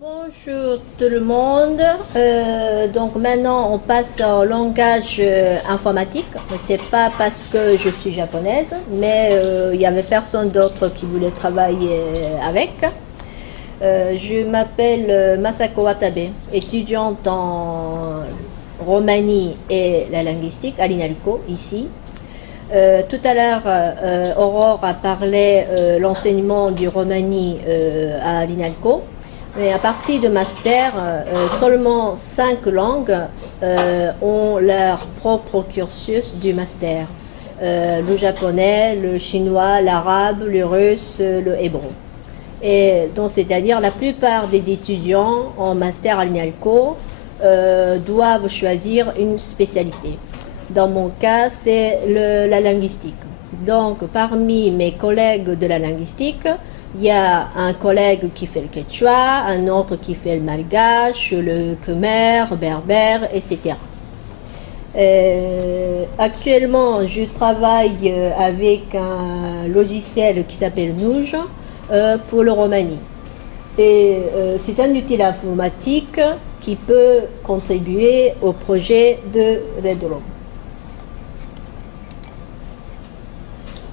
Bonjour tout le monde. Donc maintenant on passe au langage informatique. C'est pas parce que je suis japonaise, mais il y avait personne d'autre qui voulait travailler avec. Je m'appelle Masako Watabe, étudiante en Roumanie et la linguistique à l'INALCO ici. Tout à l'heure, Aurore a parlé l'enseignement du romani à l'INALCO. Mais à partir de master, seulement 5 langues ont leur propre cursus du master. Le japonais, le chinois, l'arabe, le russe, le hébreu. Et donc, c'est-à-dire la plupart des étudiants en master à l'INALCO doivent choisir une spécialité. Dans mon cas, c'est la linguistique. Donc, parmi mes collègues de la linguistique, il y a un collègue qui fait le quechua, un autre qui fait le malgache, le khmer, berbère, etc. Actuellement, je travaille avec un logiciel qui s'appelle Nouj pour le romani. Et c'est un outil informatique qui peut contribuer au projet de Redrom.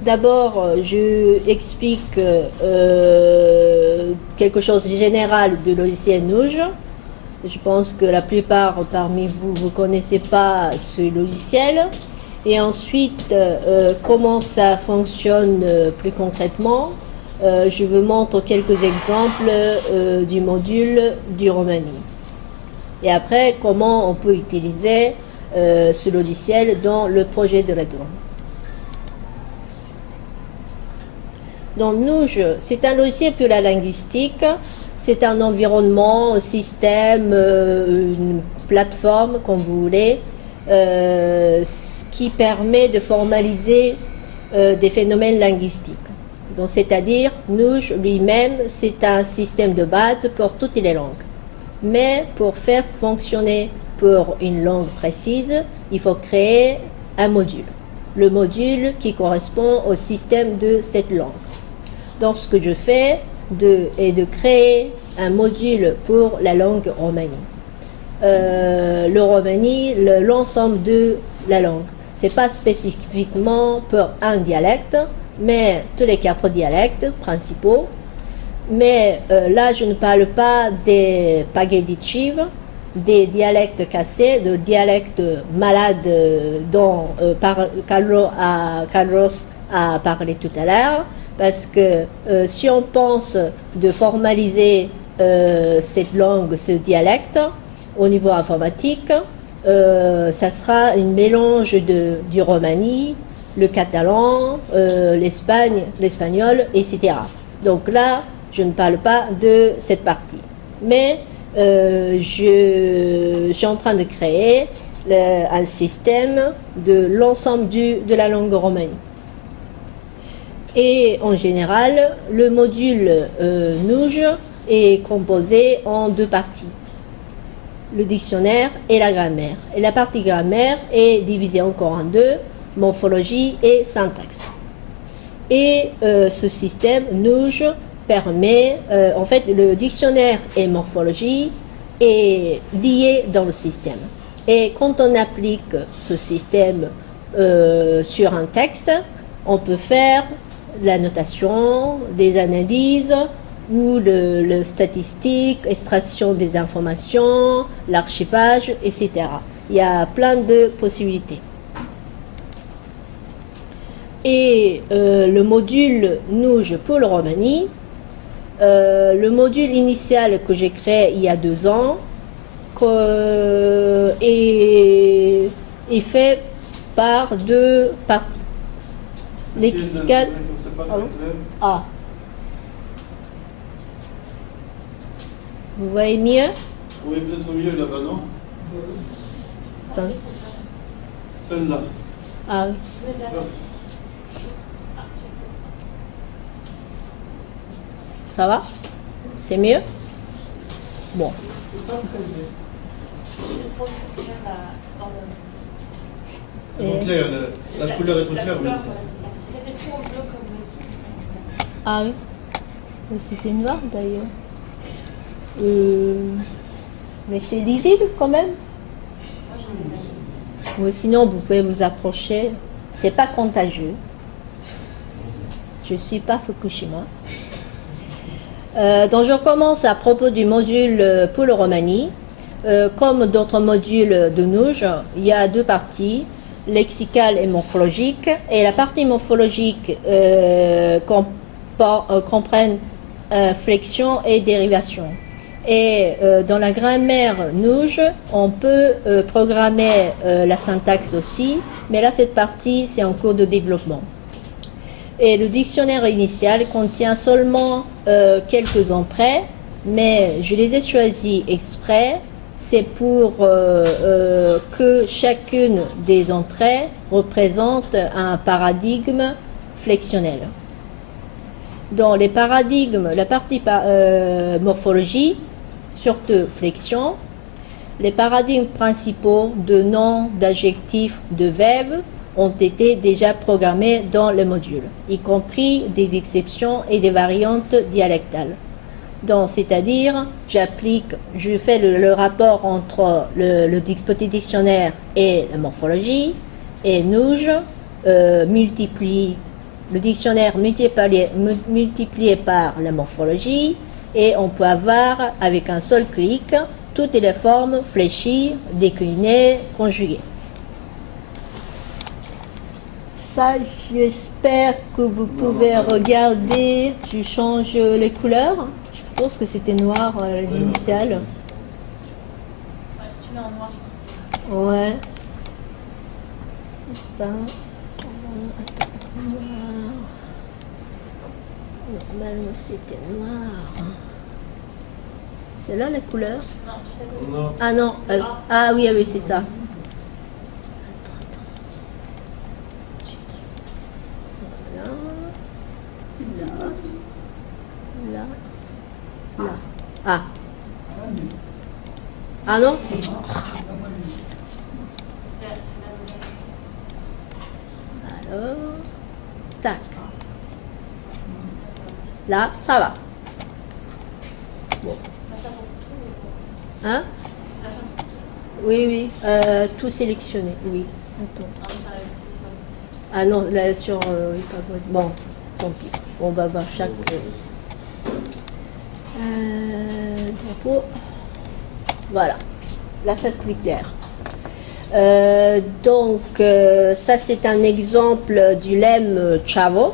D'abord, je explique quelque chose de général du logiciel Nouj. Je pense que la plupart parmi vous ne connaissez pas ce logiciel. Et ensuite, comment ça fonctionne plus concrètement. Je vous montre quelques exemples du module du romani. Et après, comment on peut utiliser ce logiciel dans le projet de Redrom. Donc Nouj, c'est un logiciel pour la linguistique, c'est un environnement, un système, une plateforme, comme vous voulez, qui permet de formaliser des phénomènes linguistiques. Donc c'est-à-dire, Nouj lui-même, c'est un système de base pour toutes les langues. Mais pour faire fonctionner pour une langue précise, il faut créer un module. Le module qui correspond au système de cette langue. Donc, ce que je fais est de créer un module pour la langue romani. Le romani, l'ensemble de la langue. Ce n'est pas spécifiquement pour un dialecte, mais tous les 4 dialectes principaux. Mais là, je ne parle pas des pagedicives, des dialectes cassés, de dialectes malades dont Carlos a parlé tout à l'heure. Parce que si on pense de formaliser cette langue, ce dialecte, au niveau informatique, ça sera un mélange du romani, le catalan, l'espagnol, etc. Donc là, je ne parle pas de cette partie. Mais je suis en train de créer un système de l'ensemble de la langue romani. Et en général, le module Nouj est composé en 2 parties, le dictionnaire et la grammaire. Et la partie grammaire est divisée encore en 2, morphologie et syntaxe. Et ce système Nouj permet, en fait, le dictionnaire et morphologie est lié dans le système. Et quand on applique ce système sur un texte, on peut faire la notation, des analyses ou le statistique, extraction des informations, l'archivage, etc. Il y a plein de possibilités. Et le module Nouj pour le romani, le module initial que j'ai créé il y a 2 ans est fait par 2 parties. Lexical. Ah. Vous voyez mieux? Oui, peut-être mieux là-bas, non? Celle-là. Ah oui. Ça va? C'est mieux? Bon. C'est trop clair dans le... C'est trop clair, la couleur est trop claire. Voilà, c'est ça. Si c'était tout en bleu comme le titre, Ah oui. C'était noir d'ailleurs. Mais c'est lisible quand même. Ou sinon, vous pouvez vous approcher. C'est pas contagieux. Je suis pas Fukushima. Donc je commence à propos du module pour le Romani. Comme d'autres modules de Nouge, il y a deux parties, lexicale et morphologique. Et la partie morphologique comprennent flexion et dérivation. Et dans la grammaire Nouge, on peut programmer la syntaxe aussi, mais là cette partie c'est en cours de développement. Et le dictionnaire initial contient seulement quelques entrées, mais je les ai choisies exprès. C'est pour que chacune des entrées représente un paradigme flexionnel. Dans les paradigmes, la partie morphologie, surtout flexion, les paradigmes principaux de noms, d'adjectifs, de verbes ont été déjà programmés dans le module, y compris des exceptions et des variantes dialectales. Donc, c'est-à-dire, je fais le rapport entre le petit dictionnaire et la morphologie, et Nouge multiplie le dictionnaire multiplié par la morphologie, et on peut avoir avec un seul clic toutes les formes fléchies, déclinées, conjuguées. Ça, j'espère que vous pouvez regarder. Je change les couleurs. Je pense que c'était noir l'initial. Ouais, si tu mets en noir, je pense que Ouais. C'est pas. Attends, noir. Normalement, c'était noir. C'est là la couleur? non, juste à côté. Non. Ah non. Ah oui, oui, c'est ça. Là. Ah. Ah non? C'est là. Alors. Tac. Là, ça va. Là, ça pour tout. Hein? Là, ça pour tout. Oui, oui. Tout sélectionné. Oui. Attends. Ah, mais c'est pas possible. Ah non, là sur. Oui, pas bon. Bon, tant pis. On va voir chaque. Drapeau. Voilà. Là, c'est plus clair. Donc, ça, c'est un exemple du lemme chavo,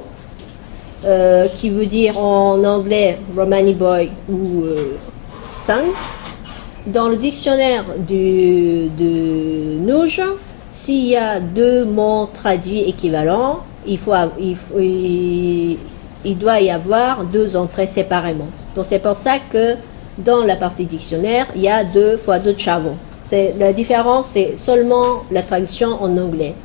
qui veut dire en anglais Romani boy ou son. Dans le dictionnaire de Nouge, s'il y a deux mots traduits équivalents, il doit y avoir deux entrées séparément. Donc c'est pour ça que dans la partie dictionnaire, il y a 2 fois 2 chavo. La différence, c'est seulement la traduction en anglais.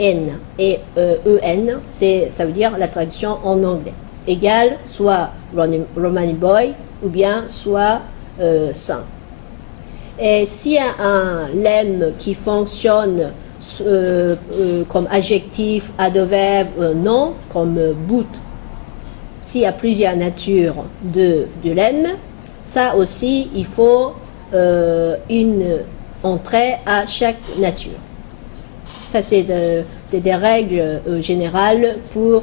N et EN, ça veut dire la traduction en anglais. Égal soit Romani boy ou bien soit son. Et s'il y a un lemme qui fonctionne comme adjectif, adverbe, nom, comme boot, s'il y a plusieurs natures de lemme, ça aussi, il faut une entrée à chaque nature. Ça, c'est des règles générales pour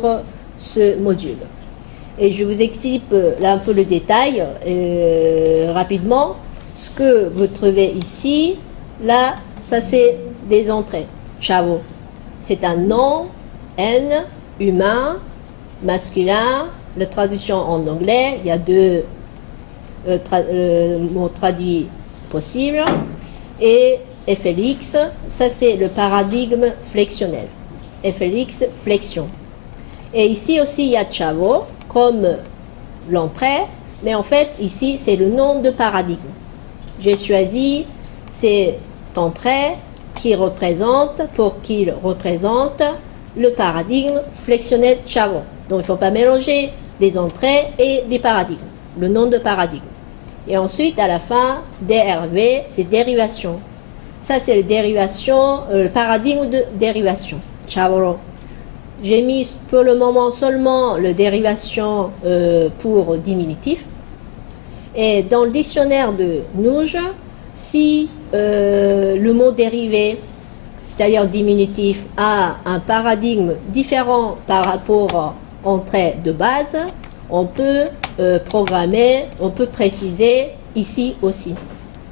ce module. Et je vous explique là un peu le détail rapidement. Ce que vous trouvez ici, là, ça c'est des entrées. Chavo, c'est un nom, N, humain, masculin. La traduction en anglais, il y a 2 mots traduits possibles. Et FLX, ça c'est le paradigme flexionnel. FLX, flexion. Et ici aussi, il y a chavo comme l'entrée, mais en fait, ici, c'est le nom de paradigme. J'ai choisi cette entrée pour qu'il représente le paradigme flexionnel chavo. Donc, il ne faut pas mélanger les entrées et des paradigmes, le nom de paradigme. Et ensuite, à la fin, DRV, c'est dérivation. Ça, c'est le paradigme de dérivation, chavo. J'ai mis pour le moment seulement le dérivation pour diminutif. Et dans le dictionnaire de Nouge, si le mot dérivé, c'est-à-dire diminutif, a un paradigme différent par rapport au trait de base, on peut programmer, on peut préciser ici aussi.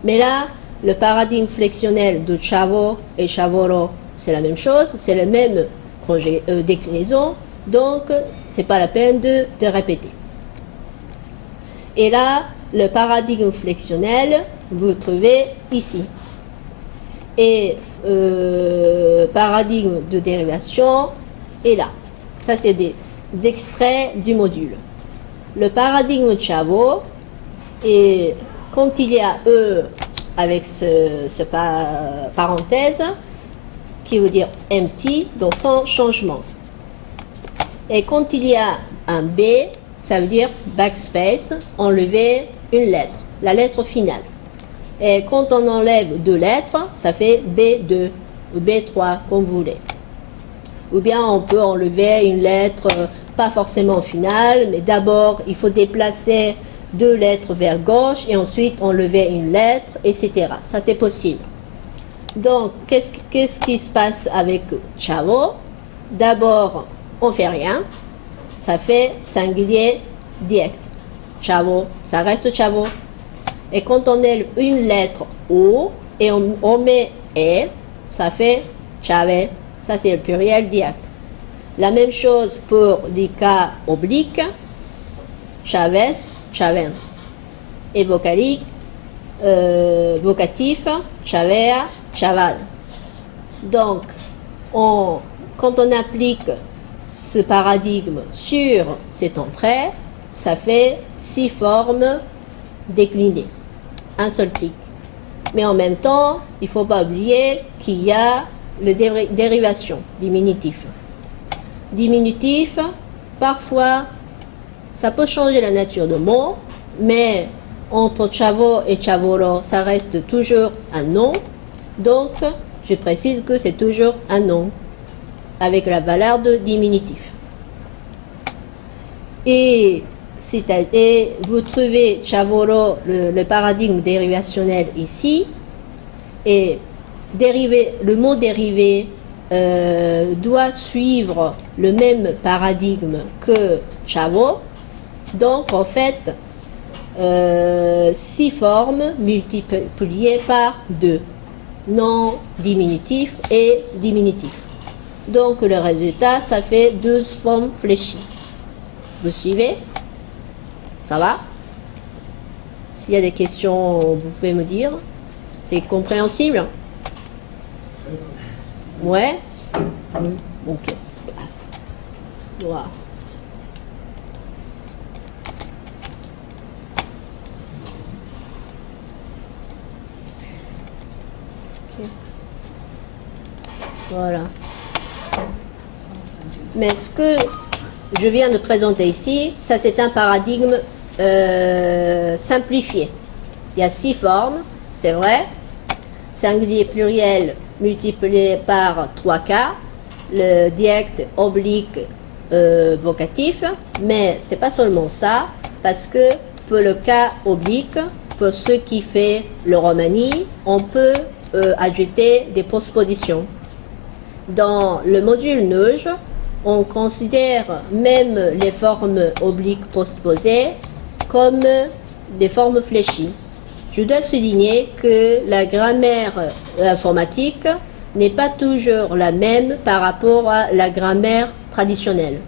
Mais là, le paradigme flexionnel de Chavo et Chavoro, c'est la même chose, c'est la même déclinaison, donc c'est pas la peine de répéter. Et là, le paradigme flexionnel, vous le trouvez ici. Et paradigme de dérivation est là. Ça, c'est des extraits du module. Le paradigme de Chavo, et quand il y a E avec ce parenthèse, qui veut dire empty, donc sans changement. Et quand il y a un B, ça veut dire backspace, enlever une lettre, la lettre finale. Et quand on enlève deux lettres, ça fait B2 ou B3, comme vous voulez. Ou bien on peut enlever une lettre, pas forcément finale, mais d'abord il faut déplacer deux lettres vers gauche et ensuite enlever une lettre, etc. Ça c'est possible. Donc, qu'est-ce qui se passe avec Chavo? D'abord, on fait rien. Ça fait singulier direct. Chavo, ça reste Chavo. Et quand on élève une lettre O et on met E, ça fait Chave. Ça, c'est le pluriel direct. La même chose pour des cas obliques. Chavez, Chaven. Et vocalique, vocatif, Chavea, Chaval. Donc, quand on applique ce paradigme sur cette entrée, ça fait 6 formes déclinées. Un seul clic. Mais en même temps, il ne faut pas oublier qu'il y a le dérivation, diminutif. Diminutif, parfois, ça peut changer la nature de mot, mais entre Chavo et Chavoro, ça reste toujours un nom. Donc, je précise que c'est toujours un nom, avec la valeur de diminutif. Et vous trouvez Chavoro, le paradigme dérivationnel ici, et le mot dérivé doit suivre le même paradigme que Chavo. Donc, en fait, 6 formes multipliées par 2, non diminutif et diminutif. Donc, le résultat, ça fait 12 formes fléchies. Vous suivez? Ça va? S'il y a des questions, vous pouvez me dire. C'est compréhensible? Ouais? Ok. Voilà. Voilà. Mais ce que je viens de présenter ici, ça c'est un paradigme simplifié. Il y a 6 formes, c'est vrai. Singulier pluriel multiplié par 3 cas, le direct oblique vocatif, mais c'est pas seulement ça, parce que pour le cas oblique, pour ce qui fait le romani, on peut ajouter des postpositions. Dans le module Nouge, on considère même les formes obliques postposées comme des formes fléchies. Je dois souligner que la grammaire informatique n'est pas toujours la même par rapport à la grammaire traditionnelle.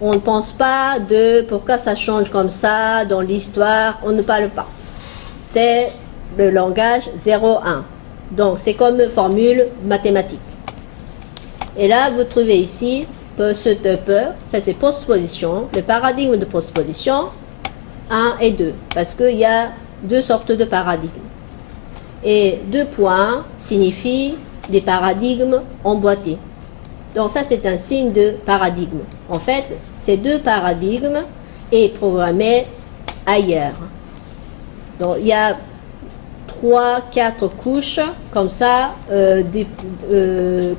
On ne pense pas de pourquoi ça change comme ça dans l'histoire, on ne parle pas. C'est le langage 0-1. Donc c'est comme formule mathématique. Et là, vous trouvez ici, ça c'est postposition, le paradigme de postposition 1 et 2, parce qu'il y a 2 sortes de paradigmes. Et 2 points signifient des paradigmes emboîtés. Donc ça c'est un signe de paradigme. En fait, ces 2 paradigmes est programmé ailleurs. Donc il y a 3-4 couches comme ça,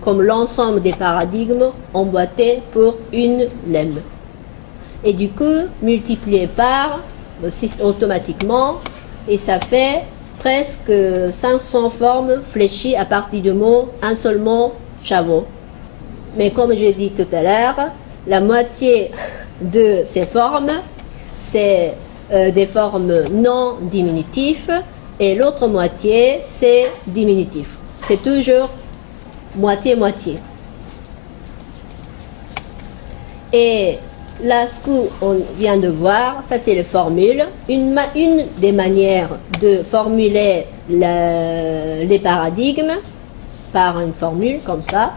comme l'ensemble des paradigmes emboîtés pour une lemme. Et du coup, multiplié par automatiquement et ça fait presque 500 formes fléchies à partir du mot, un seul mot, chavo. Mais comme j'ai dit tout à l'heure, la moitié de ces formes, c'est des formes non diminutives et l'autre moitié, c'est diminutif. C'est toujours moitié-moitié. Et là, ce qu'on vient de voir, ça c'est les formules. Une des manières de formuler les paradigmes par une formule comme ça,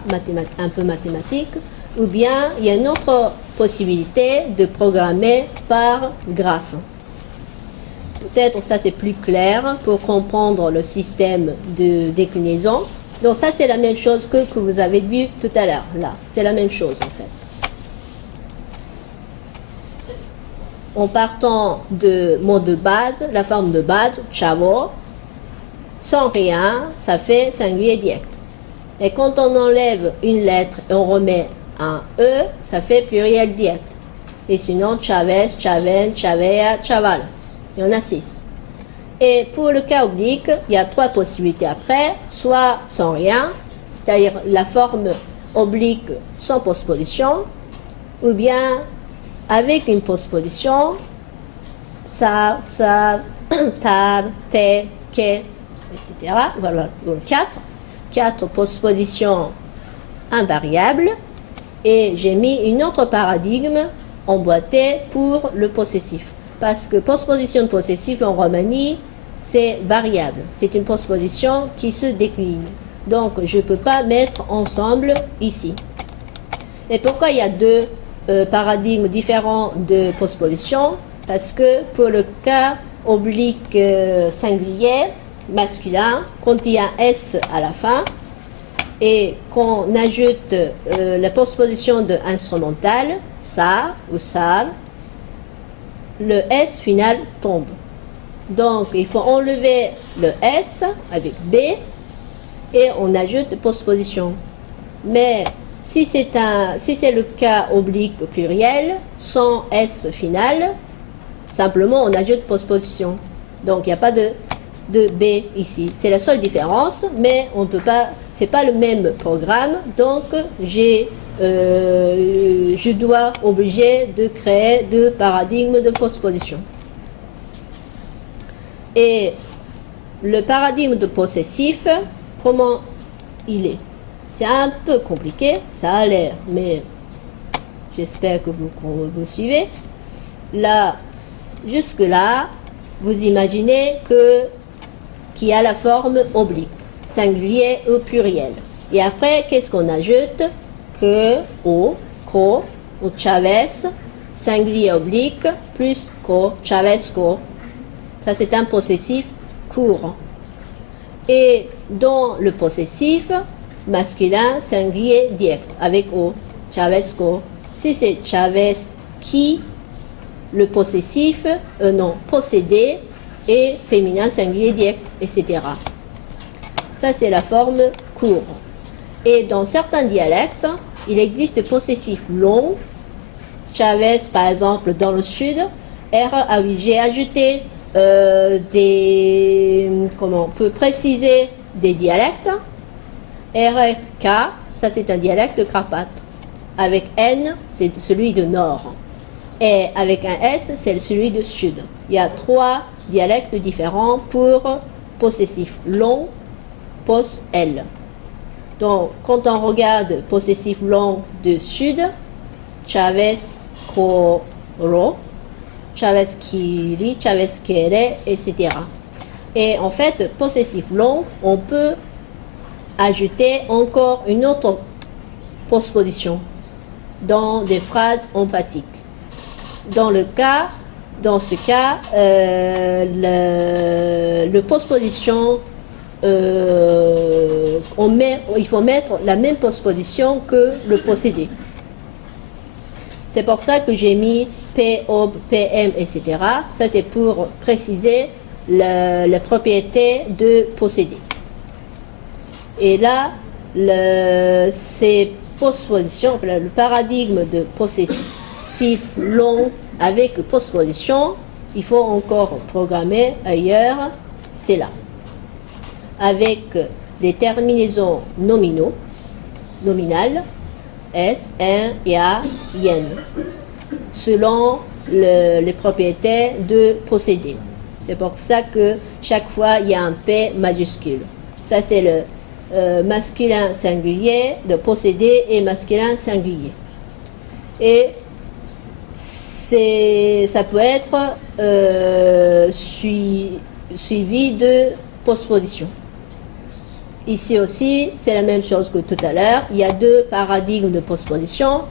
un peu mathématique, ou bien il y a une autre possibilité de programmer par graphe. Peut-être ça c'est plus clair pour comprendre le système de déclinaison. Donc ça c'est la même chose que vous avez vu tout à l'heure. Là, c'est la même chose en fait. En partant de mot de base, la forme de base, chavo, sans rien, ça fait singulier direct. Et quand on enlève une lettre et on remet un E, ça fait pluriel direct. Et sinon, Chavez, Chaven, Chavea, Chaval. Il y en a 6. Et pour le cas oblique, il y a 3 possibilités après, soit sans rien, c'est-à-dire la forme oblique sans postposition, ou bien avec une postposition, sa, tar, te, ke, etc. Voilà, donc 4 postpositions invariables. Et j'ai mis une autre paradigme emboîté pour le possessif. Parce que postposition possessive en Roumanie, c'est variable. C'est une postposition qui se décline. Donc, je ne peux pas mettre ensemble ici. Et pourquoi il y a 2 paradigmes différents de postposition? Parce que pour le cas oblique singulier, masculin, quand il y a un S à la fin, et qu'on ajoute la postposition de instrumental, ça ou ça, le S final tombe. Donc, il faut enlever le S avec B et on ajoute postposition. Mais si c'est le cas oblique pluriel, sans S final, simplement on ajoute postposition. Donc, il n'y a pas de B ici. C'est la seule différence, mais on peut pas, c'est pas le même programme, donc je dois obliger de créer 2 paradigmes de postposition. Et le paradigme de possessif, comment il est? C'est un peu compliqué, ça a l'air, mais j'espère que vous suivez. Là, jusque-là, vous imaginez qu'il y a la forme oblique, singulier ou pluriel. Et après, qu'est-ce qu'on ajoute? Que, o, co, ou Chavez, singulier oblique, plus co, Chavez, co. Ça, c'est un possessif court. Et dans le possessif, masculin, singulier direct, avec o, Chavez, co. Si c'est Chavez qui, le possessif, possédé, et féminin, singulier direct, etc. Ça, c'est la forme court. Et dans certains dialectes, il existe des possessifs longs. Chavez, par exemple, dans le sud, j'ai ajouté comment on peut préciser des dialectes. RRK, ça c'est un dialecte de Carpath. Avec N, c'est celui de nord. Et avec un S, c'est celui de sud. Il y a 3 dialectes différents pour possessif long, pos L. Donc, quand on regarde possessif long de sud, Chavez, Koro, Chavez, Kiri, Chavez, Kere, etc. Et en fait, possessif long, on peut ajouter encore une autre postposition dans des phrases empathiques. Dans ce cas, le postposition, il faut mettre la même postposition que le possédé. C'est pour ça que j'ai mis P, OB, PM, etc. Ça, c'est pour préciser la propriété de possédé. Et là, ces postpositions, le paradigme de possessif long avec postposition il faut encore programmer ailleurs, c'est là. Avec les terminaisons nominales, S, N, Ya, Yen, selon les propriétés de procédé. C'est pour ça que chaque fois, il y a un P majuscule. Ça, c'est le masculin singulier de procédé et masculin singulier. Et ça peut être suivi de postposition. Ici aussi, c'est la même chose que tout à l'heure. Il y a deux paradigmes de postposition.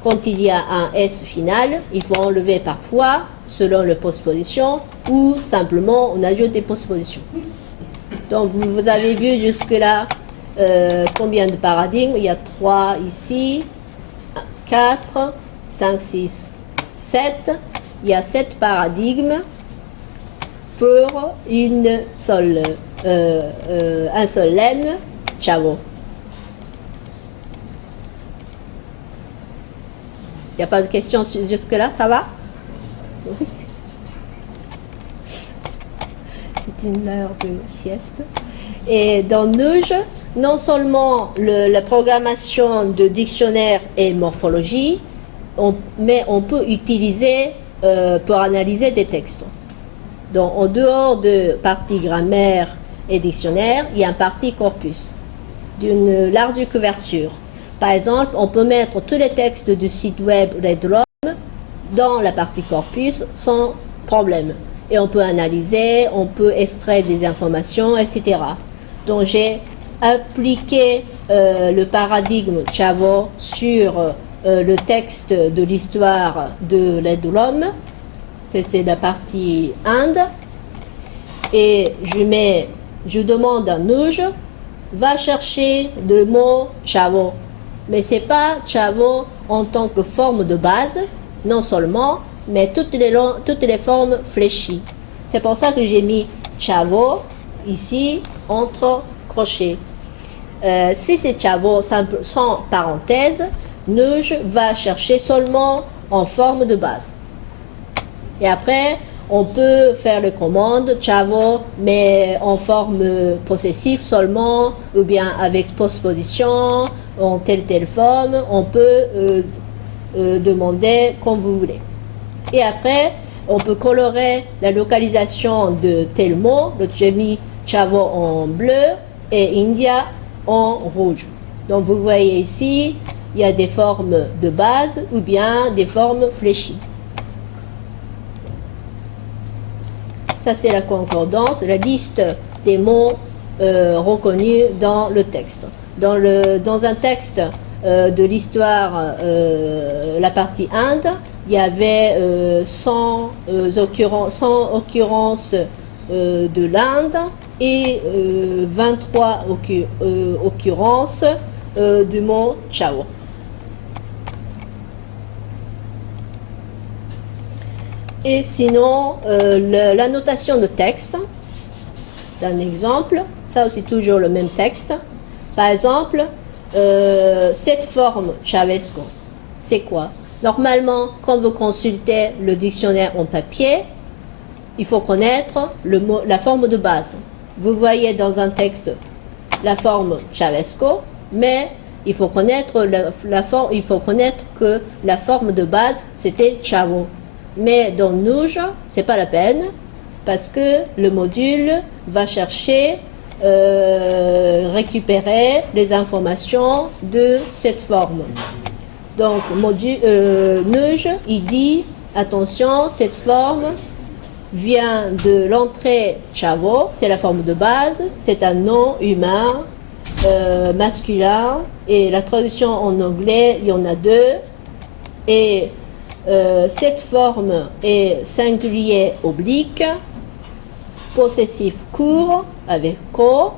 Quand il y a un S final, il faut enlever parfois, selon la postposition, ou simplement on ajoute des postpositions. Donc vous avez vu jusque-là combien de paradigmes? Il y a 3 ici, 4, 5, 6, 7. Il y a 7 paradigmes pour un seul lemme, chavo. Il n'y a pas de questions jusque-là, ça va? Oui. C'est une heure de sieste. Et dans Nuge, non seulement la programmation de dictionnaire et morphologie, mais on peut utiliser pour analyser des textes. Donc, en dehors de partie grammaire et dictionnaire, il y a une partie corpus d'une large couverture. Par exemple, on peut mettre tous les textes du site web Redrom dans la partie corpus sans problème. Et on peut analyser, on peut extraire des informations, etc. Donc, j'ai appliqué le paradigme Chavo sur le texte de l'histoire de Redrom. C'est la partie Inde. Et je demande à Nuge, va chercher le mot Chavo. Mais ce n'est pas Chavo en tant que forme de base, non seulement, mais toutes les formes fléchies. C'est pour ça que j'ai mis Chavo ici entre crochets. Si c'est Chavo sans parenthèse, Nuge va chercher seulement en forme de base. Et après, on peut faire les commandes Chavo, mais en forme possessive seulement, ou bien avec postposition, en telle forme. On peut demander comme vous voulez. Et après, on peut colorer la localisation de tel mot. J'ai mis Chavo en bleu et India en rouge. Donc vous voyez ici, il y a des formes de base ou bien des formes fléchies. Ça, c'est la concordance, la liste des mots reconnus dans le texte. Dans un texte de l'histoire, la partie Inde, il y avait 100 occurrences de l'Inde et 23 occurrences du mot Chao. Et sinon, la notation de texte, d'un exemple, ça aussi toujours le même texte. Par exemple, cette forme Chavesco, c'est quoi? Normalement, quand vous consultez le dictionnaire en papier, il faut connaître la forme de base. Vous voyez dans un texte la forme Chavesco, mais il faut connaître il faut connaître que la forme de base c'était Chavo. Mais dans Nuge, c'est pas la peine parce que le module va chercher, récupérer les informations de cette forme. Donc Nuge, il dit attention, cette forme vient de l'entrée Chavo, c'est la forme de base, c'est un nom humain masculin et la traduction en anglais, il y en a deux et cette forme est singulier oblique, possessif court avec ko,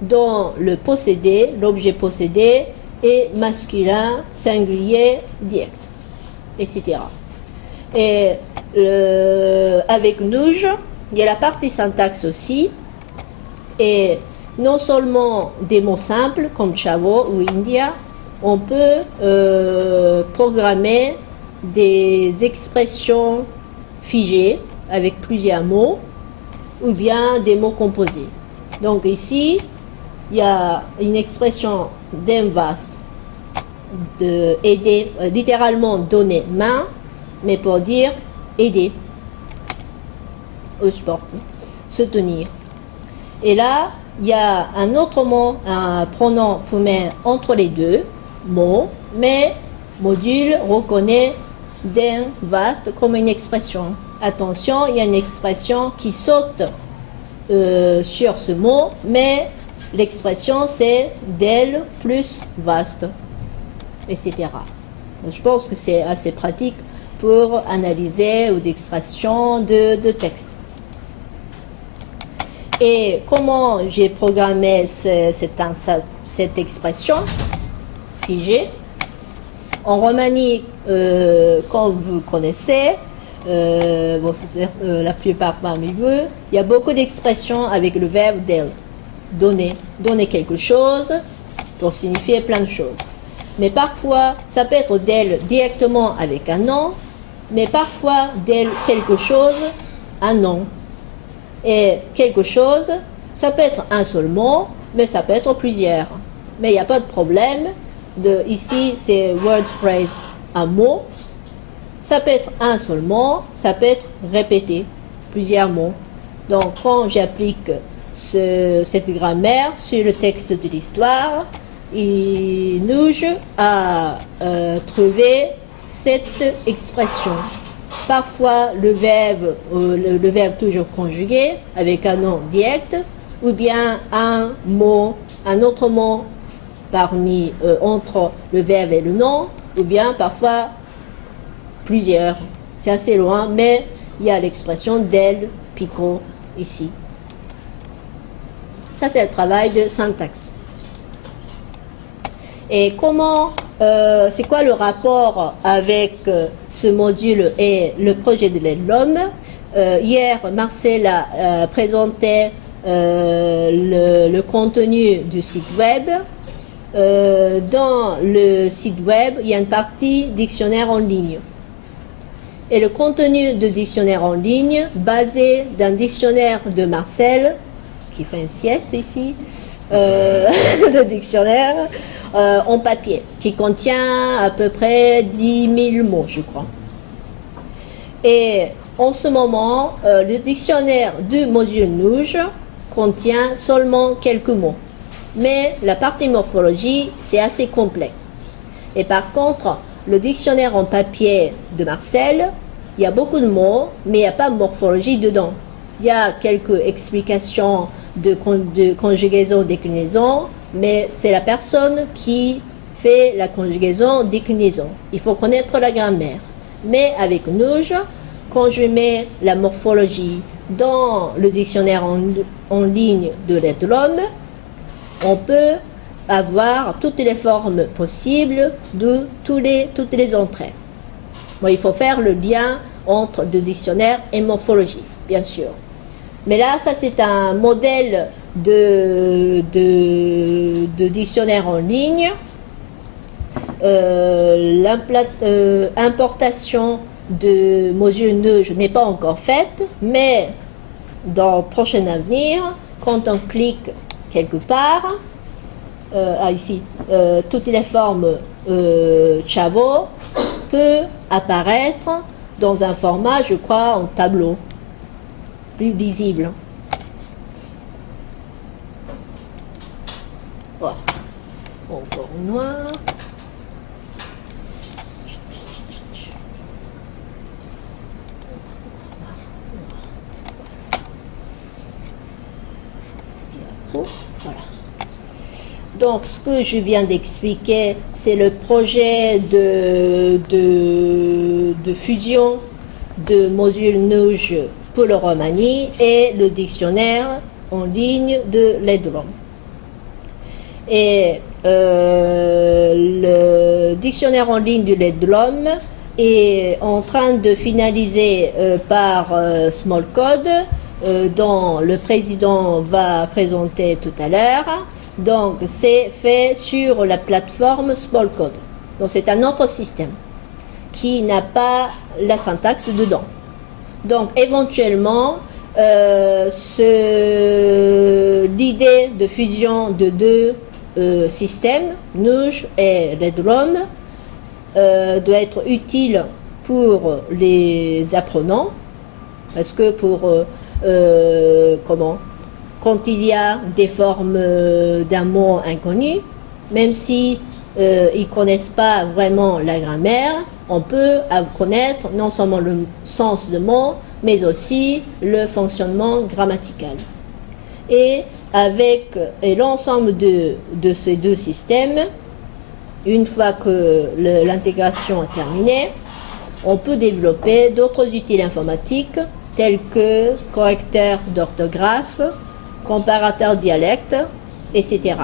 dont le possédé, l'objet possédé est masculin singulier direct, etc. Et avec Nuge, il y a la partie syntaxe aussi, et non seulement des mots simples comme Chavo ou India, on peut programmer des expressions figées avec plusieurs mots ou bien des mots composés. Donc ici, il y a une expression d'un vaste, de aider, littéralement donner main, mais pour dire aider au sport, soutenir. Et là, il y a un autre mot, un pronom pour mettre entre les deux mots, mais module reconnaît d'un vaste comme une expression. Attention, il y a une expression qui saute sur ce mot, mais l'expression c'est d'elle plus vaste, etc. Donc, je pense que c'est assez pratique pour analyser ou d'extraction de texte. Et comment j'ai programmé cette expression figée? En Roumanie, comme vous connaissez, la plupart parmi vous, il y a beaucoup d'expressions avec le verbe d'elle. Donner. Donner quelque chose pour signifier plein de choses. Mais parfois, ça peut être d'elle directement avec un nom, mais parfois d'elle quelque chose, un nom. Et quelque chose, ça peut être un seul mot, mais ça peut être plusieurs. Mais il n'y a pas de problème. Ici, c'est word phrase, un mot. Ça peut être un seul mot, ça peut être répété, plusieurs mots. Donc, quand j'applique cette grammaire sur le texte de l'histoire, il nous a trouvé cette expression. Parfois, le verbe toujours conjugué avec un nom direct, ou bien un autre mot entre le verbe et le nom, ou bien parfois plusieurs. C'est assez loin, mais il y a l'expression d'elle, picot, ici. Ça, c'est le travail de syntaxe. Et c'est quoi le rapport avec ce module et le projet de l'aide de l'homme? Hier, Marcel a présenté le contenu du site web. Dans le site web, il y a une partie dictionnaire en ligne. Et le contenu de dictionnaire en ligne, basé d'un dictionnaire de Marcel, qui fait une sieste ici, le dictionnaire en papier, qui contient à peu près 10 000 mots, je crois. Et en ce moment, le dictionnaire du module NUJ contient seulement quelques mots. Mais la partie morphologie, c'est assez complexe. Et par contre, le dictionnaire en papier de Marcel, il y a beaucoup de mots, mais il n'y a pas de morphologie dedans. Il y a quelques explications de conjugaison, déclinaison, mais c'est la personne qui fait la conjugaison, déclinaison. Il faut connaître la grammaire. Mais avec NUJ, quand je mets la morphologie dans le dictionnaire en ligne de l'aide de l'homme, on peut avoir toutes les formes possibles de toutes les entrées. Bon, il faut faire le lien entre le dictionnaire et morphologie, bien sûr. Mais là, ça c'est un modèle de dictionnaire en ligne. L'importation de module NUJ n'est pas encore faite, mais dans le prochain avenir, quand on clique quelque part, ici, toutes les formes Chavo peut apparaître dans un format, je crois, en tableau, plus visible. Voilà. Encore noir. Voilà. Donc, ce que je viens d'expliquer, c'est le projet de fusion de module NUJ pour le Roumanie et le dictionnaire en ligne de l'aide de l'homme. Et le dictionnaire en ligne de l'aide de l'homme est en train de finaliser par Smallcode, dont le président va présenter tout à l'heure. Donc, c'est fait sur la plateforme Smallcode. Donc, c'est un autre système qui n'a pas la syntaxe dedans. Donc, éventuellement, l'idée de fusion de deux systèmes, Nuge et Redrum, doit être utile pour les apprenants, parce que quand il y a des formes d'un mot inconnu, même si ils ne connaissent pas vraiment la grammaire, on peut connaître non seulement le sens du mot, mais aussi le fonctionnement grammatical. Et avec l'ensemble de ces deux systèmes, une fois que l'intégration est terminée, on peut développer d'autres outils informatiques tels que correcteur d'orthographe, comparateur dialecte, etc.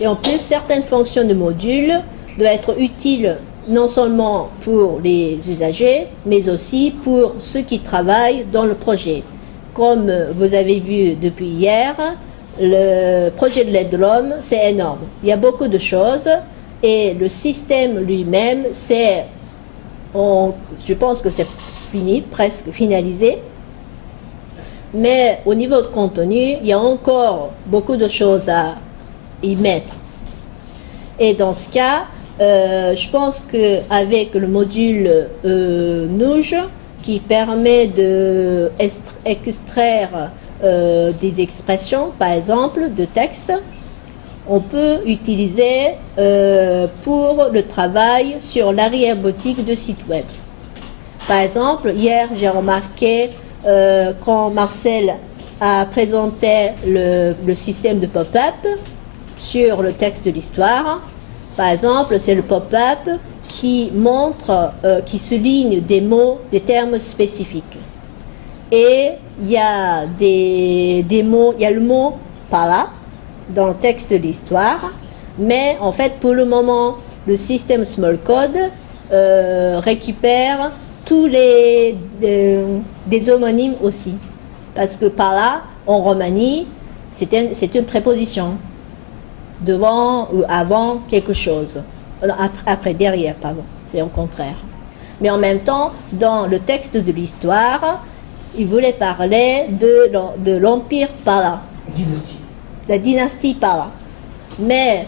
Et en plus, certaines fonctions de module doivent être utiles non seulement pour les usagers, mais aussi pour ceux qui travaillent dans le projet. Comme vous avez vu depuis hier, le projet de l'Edrom, c'est énorme. Il y a beaucoup de choses et le système lui-même, je pense que c'est fini, presque finalisé. Mais au niveau de contenu, il y a encore beaucoup de choses à y mettre. Et dans ce cas, je pense qu'avec le module Nuge, qui permet d'extraire des expressions, par exemple, de texte, on peut utiliser pour le travail sur l'arrière-boutique de site web. Par exemple, hier, j'ai remarqué quand Marcel a présenté le système de pop-up sur le texte de l'histoire. Par exemple, c'est le pop-up qui montre, qui souligne des mots, des termes spécifiques. Et il y a des mots, il y a le mot para dans le texte de l'histoire, mais en fait, pour le moment, le système Small Code récupère tous des homonymes aussi. Parce que para, en Roumanie, c'est une préposition. Devant ou avant quelque chose. Non, après, derrière, pardon. C'est au contraire. Mais en même temps, dans le texte de l'histoire, il voulait parler de l'Empire Pala. Dynastie. La dynastie Pala. Mais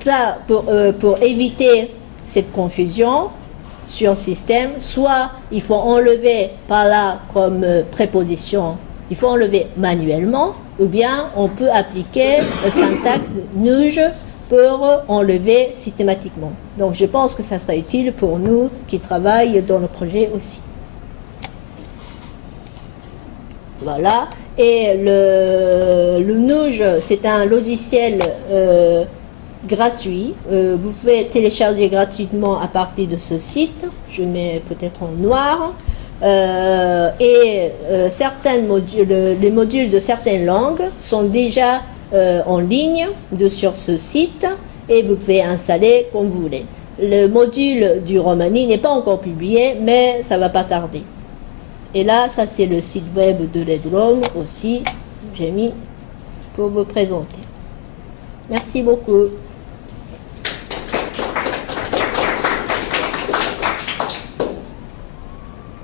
ça, pour éviter cette confusion sur le système, soit il faut enlever Pala comme préposition, il faut enlever manuellement, ou bien on peut appliquer le syntaxe Nuge pour enlever systématiquement. Donc je pense que ça sera utile pour nous qui travaillent dans le projet aussi. Voilà. Et le Nuge, c'est un logiciel gratuit. Vous pouvez télécharger gratuitement à partir de ce site. Je mets peut-être en noir. Les modules de certaines langues sont déjà en ligne sur ce site et vous pouvez installer comme vous voulez. Le module du Roumanie n'est pas encore publié, mais ça va pas tarder. Et là, ça c'est le site web de l'Edrom aussi, j'ai mis pour vous présenter. Merci beaucoup.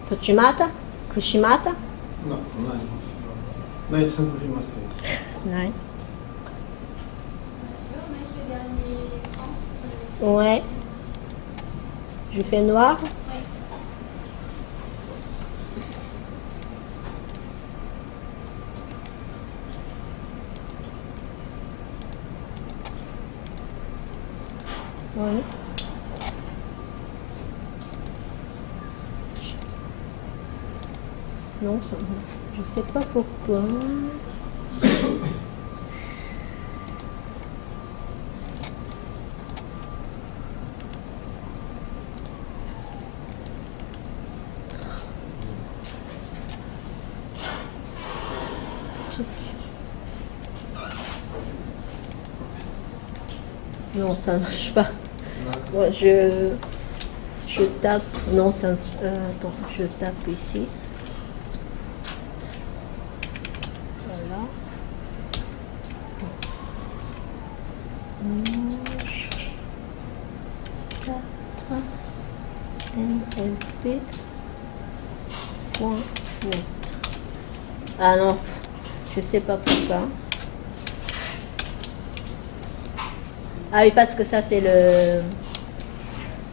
Fuchimata? Kushimata? ない単語いますけど。Ouais. On va mettre le dernier sens. Ouais. Je fais noir. Ouais. Non, ça, je sais pas pourquoi. Non, ça ne marche pas. Ouais, je tape. Non, ça. Attends, je tape ici. Voilà. Nuge 4. nlp.net. Ah non, je sais pas pourquoi. Ah oui, parce que ça c'est le...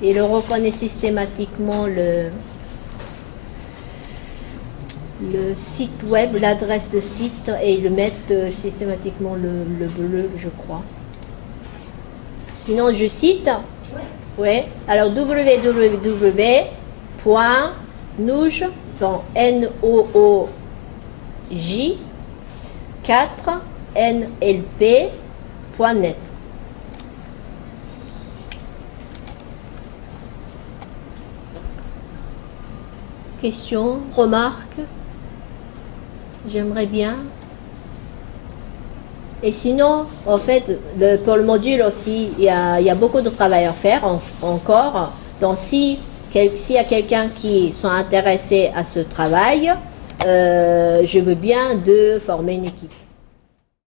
Il reconnaît systématiquement le site web, l'adresse de site, et ils le mettent systématiquement le bleu, je crois. Sinon, je cite. Ouais. Alors, www.nouj, donc N-O-O-J, 4, NLP.net. Questions, remarques? J'aimerais bien. Et sinon, en fait, pour le module aussi, il y a beaucoup de travail à faire encore. Donc, s'il y a quelqu'un qui sont intéressés à ce travail, je veux bien de former une équipe.